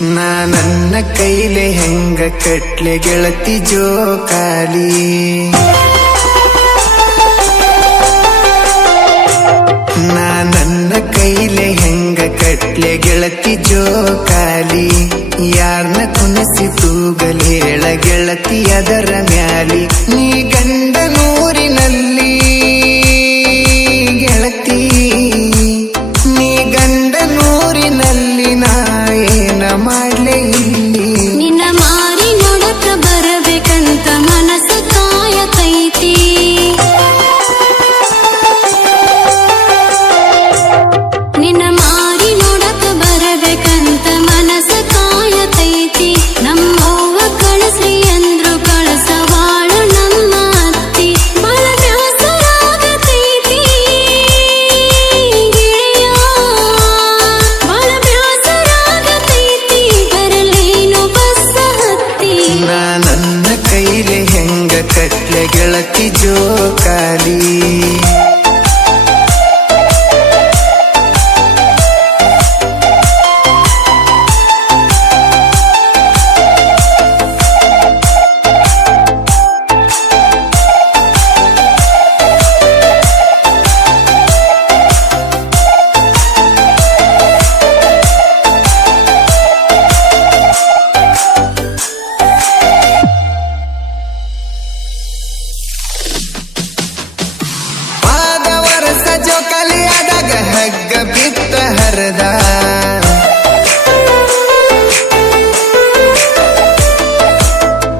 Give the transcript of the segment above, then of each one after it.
ನನ್ನ ಕೈಲೆ ಹೆಂಗ ಕಟ್ಲೆ ಗೆಳತಿ ಜೋಕಾಲಿ ನನ್ನ ಕೈಲೆ ಹೆಂಗ ಕಟ್ಲೆ ಗೆಳತಿ ಜೋಕಾಲಿ ಯಾರ್ನ ಕುಣಿಸಿ ತೂಗಲ್ ಹೇಳ ಗೆಳತಿ ಅದರ ಮ್ಯಾಲಿ ನೀ ಗಂಡ ನೂರಿನಲ್ಲಿ ಗೆಳತಿ ನೀ ಗಂಡ ನೂರಿನಲ್ಲಿ ನಾ ಏನ ಮಾಡ್ಲೆ ಇಲ್ಲಿ ನಿನ್ನ ಮಾರಿ ನೋಡಕ ಬರಬೇಕಂತ ಮನಸ್ಸ ಕಾಯತೈತಿ ನಿನ್ನ ಮಾರಿ ನೋಡಕ ಬರಬೇಕಂತ ಮನಸ್ಸ ಕಾಯತೈತಿ ನಮ್ಮವ್ವ ಕಳಸ್ರಿ ಅಂದ್ರು ಕಳಸವಾಳು ನಮ್ಮ ಅತ್ತಿ ಬಹಳ ಬ್ಯಾಸರಾಗತೈತಿ ಗೆಳೆಯ ಬಹಳ ಬ್ಯಾಸರಾಗತೈತಿ ಬರಲೇನು ಬಸ್ಸ ಹತ್ತಿ ನನ್ನ ಕೈಲೆ ಹೆಂಗ ಕಟ್ಲೆ ಗೆಳತಿ ಜೋಕಾಲಿ ಜೋಕಾಲಿ ಆದಾಗ ಹಗ್ಗ ಬಿತ್ತ ಹರದ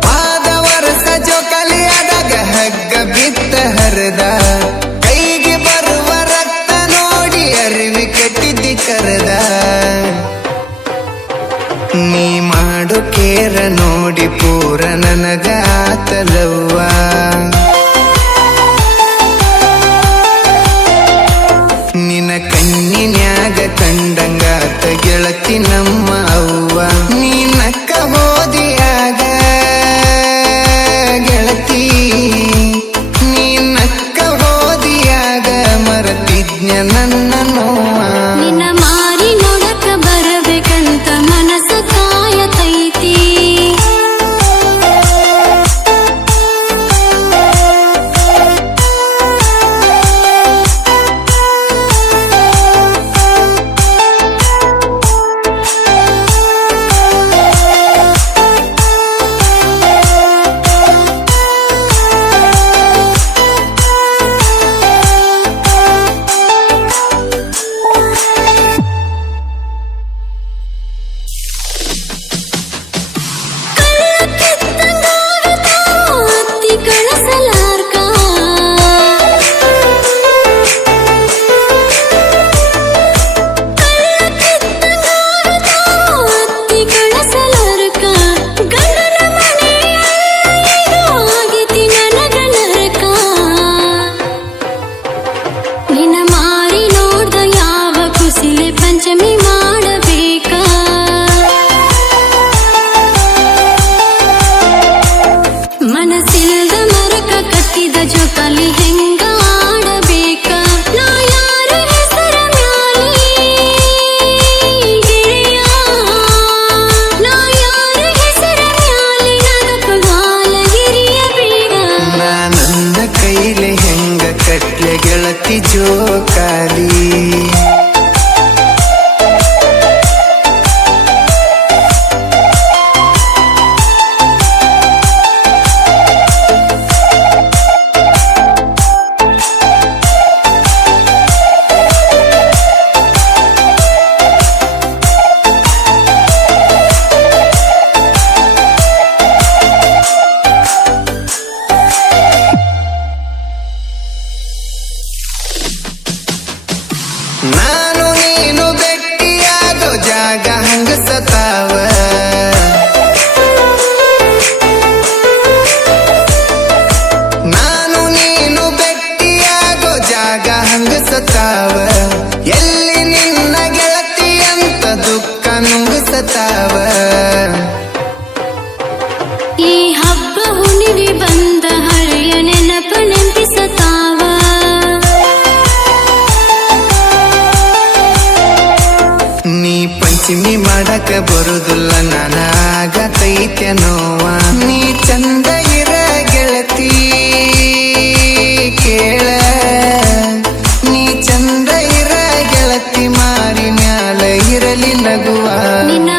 ಪಾದ ವರ್ಷ ಜೋಕಾಲಿ ಆದಾಗ ಹಗ್ಗ ಬಿತ್ತ ಹರದ ಕೈಗೆ ಬರುವ ರಕ್ತ ನೋಡಿ ಅರಿವಿ ಕಟ್ಟಿದ್ದಿ ಕರದ ನೀ ಮಾಡು ಕೇರ ನೋಡಿ ಪೂರ ನನಗ ಆತಲವ್ವ ನಿನ ಕಣ್ಣಿನ್ಯಾಗ ಕಂಡಂಗಾತ ಗೆಳತಿ ನಮ್ಮ ಅವ್ವ ನೀ ನಕ್ಕ ಹೋದಿಯಾಗ ಗೆಳತಿ ನೀ ನಕ್ಕ ಹೋದಿಯಾಗ ಮರತಿಜ್ಞ ನನ್ನ ನೋವ ನಿನ್ನ ಮಾರಿ ನೋಡಕ ಬರಬೇಕಂತ ಮನಸ್ಸ ಕಾಯತೈತಿ ಅತ್ತಿ ಕಳಸಲಾರ್ಕ ಅತ್ತಿ ಕಳಸಲಾರ್ಕ ಗಂಡನ ಮನೆಯದು ಆಗೈತಿ ನನಗ ನರಕ ನಿನ್ನ ಮಾರಿ ನೋಡ್ದ ಯಾವ ಕುಸಿಲೆ ಪಂಚಮಿ ಮಾಡಬೇಕ ಮನಸ್ಸಿಲ್ದ ಮರಕ ಕಟ್ಟಿದ ಜೋಕಾಲಿ ಹೆಂಗ ಆಡಬೇಕ ನಾ ಯಾರ ಹೆಸರ ಮ್ಯಾಲಿ ಗೆಳೆಯ ನಾ ಯಾರ ಹೆಸರ ಮ್ಯಾಲಿ ನರಕಗಾಲ ಹಿರಿಯಬೇಕ ನನ್ನ ಕೈಲೆ ಹೆಂಗ ಕಟ್ಲೆ ಗೆಳತಿ ಜೋಕಾಲಿ ನಾನು ನೀನು ಭೇಟಿಯಾಗೋ ಜಾಗ ಹಂಗ ಸತಾವ ನಾನು ನೀನು ಭೇಟಿಯಾಗೋ ಜಾಗ ಹಂಗ ಸತಾವ ಎಲ್ಲಿ ನಿನ್ನ ಗೆಳತಿ ಅಂತ ದುಃಖ ನುಂಗಸತಾವ ಈ ಹಬ್ಬ ಹುಣ್ಣಿಮೆ ಬಂದ ಹಳೆಯ ನೆನಪ ನೆನಪಿಸತಾವ ನೀ ಪಂಚಮಿ ಮಾಡಕ ಬರುದು ಫುಲ್ಲ ನನಗತೈತೆ ನೋವ ನೀ ಚಂದ ಇರ ಗೆಳತಿ ಕೇಳ ನೀ ಚಂದ ಇರ ಗೆಳತಿ ಮಾರಿ ಮ್ಯಾಲ ಇರಲಿ ನಗುವ ನಿನ್ನ